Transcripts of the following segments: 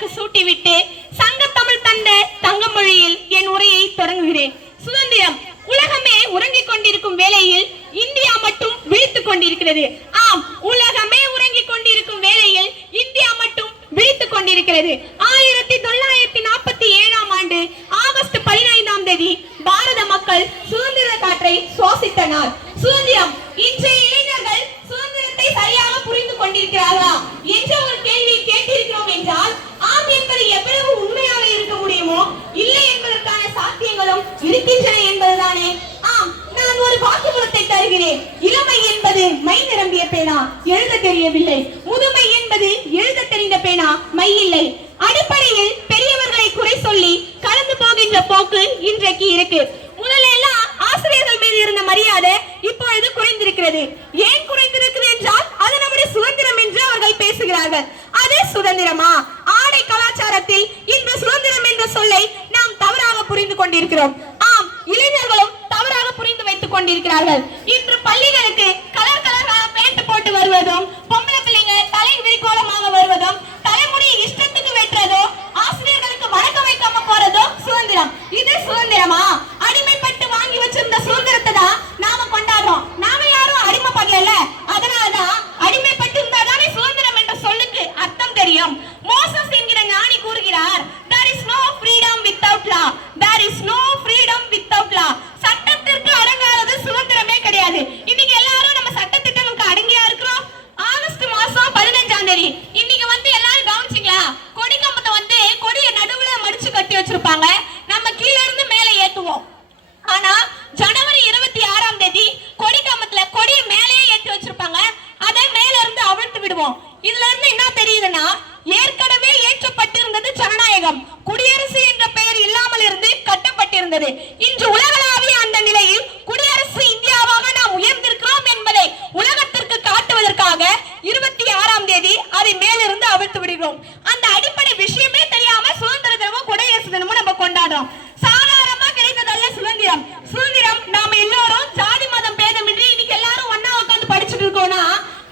எனக்கு சூட்டிவிட்டு சங்க தமிழ் தந்த தங்க மொழியில் என் உரையை தொடங்குகிறேன். சுதந்திரம். உலகமே உறங்கிக் கொண்டிருக்கும் வேளையில் இந்தியா மட்டும் விழித்துக் கொண்டிருக்கிறது. ஆம், உலகமே உறங்கிக் கொண்டிருக்கும் வேளையில் இந்தியா மட்டும் விழித்துக் கொண்டிருக்கிறது. 1947ஆம் ஆண்டு ஆகஸ்ட் 15ஆம் தேதி பாரத மக்கள் சுதந்திர காற்றை சுவாசித்த நாள். சுதந்திரம். இன்றைய இளைஞர்கள் சுதந்திரத்தை சரியாக புரிந்து கொண்டிருக்கிறார்களா என்ற ஒரு கேள்வி கேட்டிருக்கிறோம் என்றால், ஆம் என்பது எவ்வளவு உண்மையாக இருக்க முடியுமோ இல்லை என்பதற்கான சாத்தியங்களும் இருக்கின்றன என்பதுதானே. ஆம், நான் ஒரு வாக்குமூலத்தை தருகிறேன். இளமை என்பது மை நிரம்பிய பேனா, எழுத தெரியவில்லை. முதுமை என்பது எழுத தெரிந்த பேனா, மை இல்லை. அடிப்படையில் பெரியவர்களை குறை சொல்லி கலந்து போகின்ற போக்கு இன்றைக்கு இருக்கு. முதல்ல எல்லாம் ஆசிரியர்கள் மீது இருந்த மரியாதை இப்பொழுது குறைந்திருக்கிறது. ஏன் குறைந்திருக்கிறது என்றால், அது நம்முடைய சுதந்திரம் என்று அவர்கள் பேசுகிறார்கள். அது சுதந்திரமா? ஆடை கலாச்சாரத்தில் இன்று சுதந்திரம் என்ற சொல்லை நாம் தவறாக புரிந்து கொண்டிருக்கிறோம். ஆம், இளைஞர்களும் தவறாக புரிந்து வைத்துக் கொண்டிருக்கிறார்கள். இன்று பள்ளிகளுக்கு கலர் கலராக பேண்ட் போட்டு வருவதும், பொம்பளை பிள்ளைங்க தலை விரிகோலமாக வருவதும், தலைமுடியை இஷ்டத்துக்கு வெட்டுறதோ, ஆசிரியர்களுக்கு வணக்கம் வைக்காம போறதோ சுதந்திரம். இது சுதந்திரமா? அடிமைப்பட்டு வாங்கி வச்சிருந்த சுதந்திரத்தை தான் நாம கொண்டாடுறோம். நாம யாரும் அடிமைப்படல, அதனாலதான் அடிமைப்பட்டு இருந்தாதானே சுதந்திரம் என்ற சொல்லுக்கு அர்த்தம் தெரியும். மோசஸ் என்கிற ஞானி கூறுகிறார், there is no freedom without law, there is no freedom without law. சட்டத்திற்கு அடங்காதது சுதந்திரமே கிடையாது. இன்னைக்கு எல்லாரும் நம்ம சட்டத்திட்டங்களுக்கு அடங்கியா இருக்கிறோம். ஆகஸ்ட் மாசம் 15ஆம் தேதி இன்னைக்கு எல்லாரும் கவனிச்சீங்களா? கொடி கம்பத்தை கொடிய நடுவுல மடிச்சு கட்டி வச்சிருப்பாங்க. நம்ம கீழ இருந்து மேல ஏத்துவோம். ஆனா ஜனவரி 26ஆம் தேதி கொடி கம்பத்துல கொடியை மேலேயே ஏற்றி வச்சிருப்பாங்க. அதை மேல இருந்து அவிழ்த்து விடுவோம். இதுல இருந்து என்ன தெரியுதுன்னா, ஏற்கனவே ஏற்றப்பட்டிருந்தது ஜனநாயகம். குடியரசு என்ற பெயர் இல்லாமல் இருந்து கட்டப்பட்டிருந்தது. இன்று உலகளாவிய அந்த நிலையில் குடியரசு இந்தியாவாக நாம் உயர்ந்திருக்கிறோம் என்பதை உலகத்திற்கு காட்டுவதற்காக 26ஆம் தேதி அதை மேலிருந்து அவிழ்த்து விடுகிறோம். அந்த அடிப்படை விஷயமே தெரியாம சுதந்திர தினமும் குடியரசு தினமும் நம்ம கொண்டாடுறோம். சாதாரணமா கிடைத்ததல்ல சுதந்திரம். சுதந்திரம் நாம எல்லாரும் ஜாதி மதம் பேதமின்றி இன்னைக்கு எல்லாரும் ஒண்ணா உட்கார்ந்து படிச்சுட்டு இருக்கோம்னா,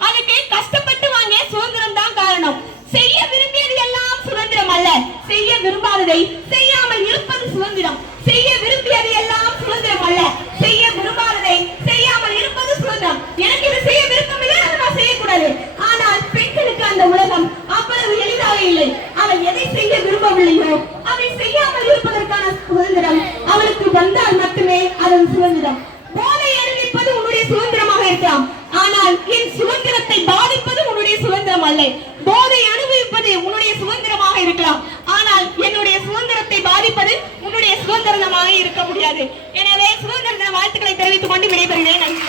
அதுக்கு கஷ்டப்பட்டு வாங்கிய சுதந்திரம் தான் காரணம். செய்ய விரும்பியது எல்லாம் சுதந்திரம் அல்ல, செய்ய விரும்பாததை செய்யாமல் இருப்பது சுதந்திரம். செய்ய விரும்பியது எல்லாம் சுதந்திரம் அல்ல, செய்ய விரும்பாததை செய்யாமல் இருப்பது சுதந்திரம். எனக்கு இது செய்ய விருப்பம் இல்லை, அதை நான் செய்யக்கூடாது. ஆனால் பெண்களுக்கு அந்த உலகம் அவ்வளவு எளிதாக இல்லை. அவள் எதை செய்ய விரும்பவில்லையோ அதை செய்யாமல் இருப்பதற்கான சுதந்திரம் அவளுக்கு வந்தால் மட்டுமே அதன் சுதந்திரம். போதை அனுபவிப்பது உன்னுடைய சுதந்திரமாக இருக்கலாம், ஆனால் என் சுதந்திரத்தை பாதிப்பது உன்னுடைய சுதந்திரம் அல்ல. போதை அனுபவிப்பது உன்னுடைய சுதந்திரமாக இருக்கலாம், ஆனால் என்னுடைய சுதந்திரத்தை பாதிப்பது உன்னுடைய சுதந்திரமாக இருக்க முடியாது. எனவே சுதந்திர வாழ்த்துக்களை தெரிவித்துக் கொண்டு விடைபெறுகிறேன். நன்றி.